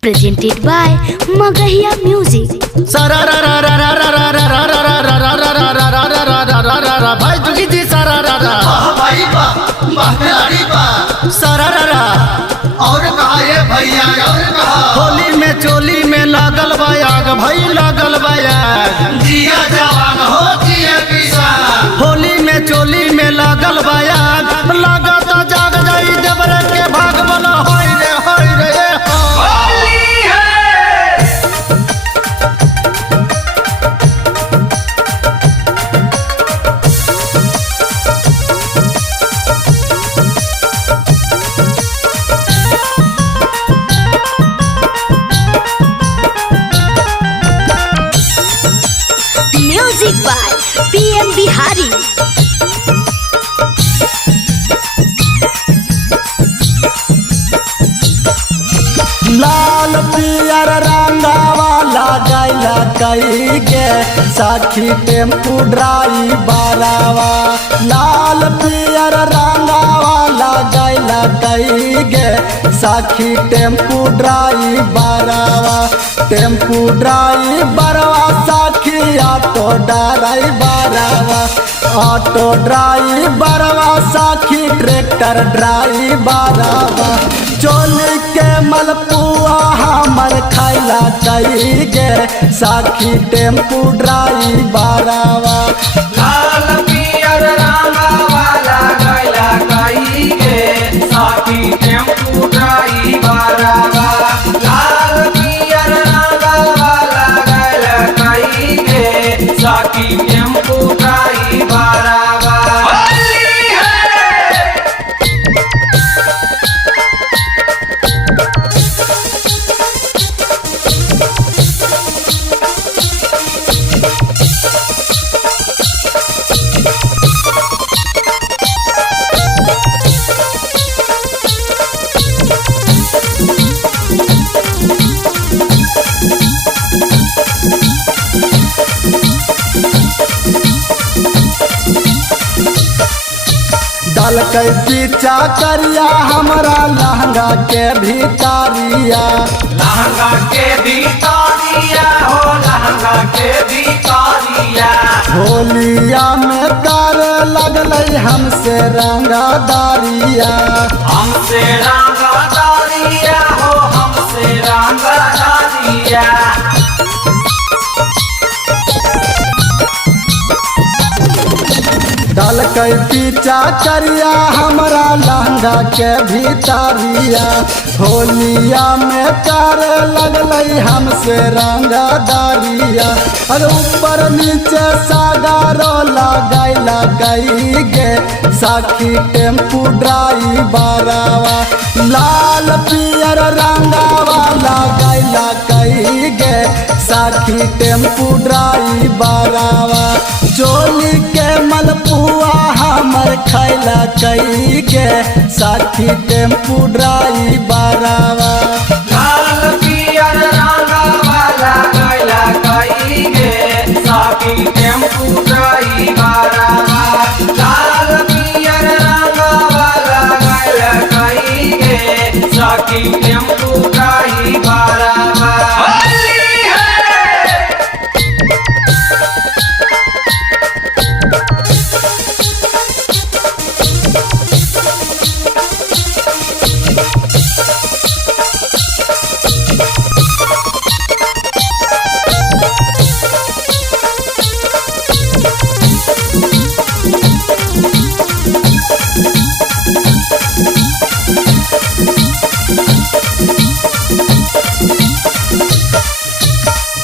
presented by Magahiya Music. भाई जुगी जी सरारा भाई सरारा और कहा ये भैया और कहा होली में चोली में लागल बायाग भाई लागल बायाग जिया जवान हो जिया किसान होली में चोली में लागल बायाग लागत जाग जाई देवरे के भाग बोला होय रे होली है Music by PM Bihari. लाल पियर रंगावा लगाइला कई गे साखी टेम्पू ड्राइवरवा लाल पियर रंगावा लगाइला कई गे साखी टेम्पू ड्राइवरवा टेम्पू ड्राइवरवा साखी ऑटो ड्राइवरवा ऑटो ड्राइवरवा साखी ट्रैक्टर ड्राइवरवा चोली के मलपुआ हमर खैला कई गे साखी टेम्पू ड्राइवरवा लाल पियर रंगा वाला गैला कई गे साथी टेम्पू ड्राइवरवा लाल पियर रंगा वाला गैला कई गे साथी टेम्पू ड्राइवरवा होली है डाल के पीछा करिया हमरा लहंगा के भीतरिया लहंगा के भीतरिया हो लहंगा के भीतरिया होलिया में कर लगल हमसे रंगदारिया हमसे रंगा दारिया हो हमसे रंगा दारिया डाल के पीछा करिया हमरा लहंगा के भीतरिया होलिया में कर लगल हमसे रंगदारिया अरे ऊपर नीचे सागारो लगाइला कई गे साखी टेम्पू ड्राइवरवा लाल पियर रंगावा लगाइला कई गे साखी टेम्पू ड्राइवरवा चोली के मलपुआ हमर खैला कई गे साथी टेम्पू ड्राइवरवा लाल पियर रंगा वाला गैला कई गे साथी टेम्पू ड्राइवरवा लाल पियर रंगा वाला गैला कई गे साथी टेम्पू ड्राइवरवा होली है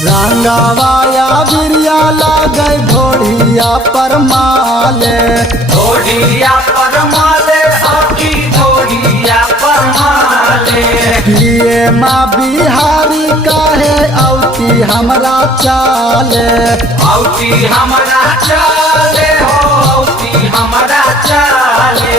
रंगावाया बिरिया लागै ढोढ़िया पर माले ढोढ़िया पर माले हकी ढोढ़िया पर माले पिए माँ बिहारी काहे औती हमरा चाले औती हमरा चाले हो औती हमरा चाले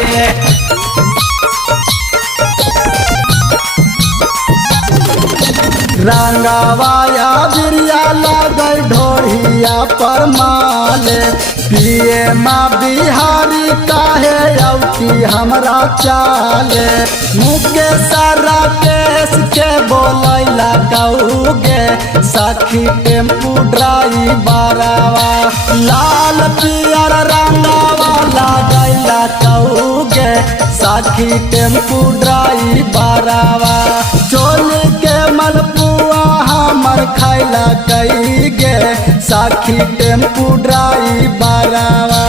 रंगावाया बिरिया लागै ढोढ़िया पर माले पिए माँ बिहारी काहे औती हमरा चाले मुके सारा केस के बोलैला साखी टेम्पू ड्राइवरवा लाल पियर रंगवा लगैला कौगे साखी टेम्पू ड्राइवरवा चोली के मलपुआ हमर खैला कई गे साखी टेम्पू ड्राइवरवा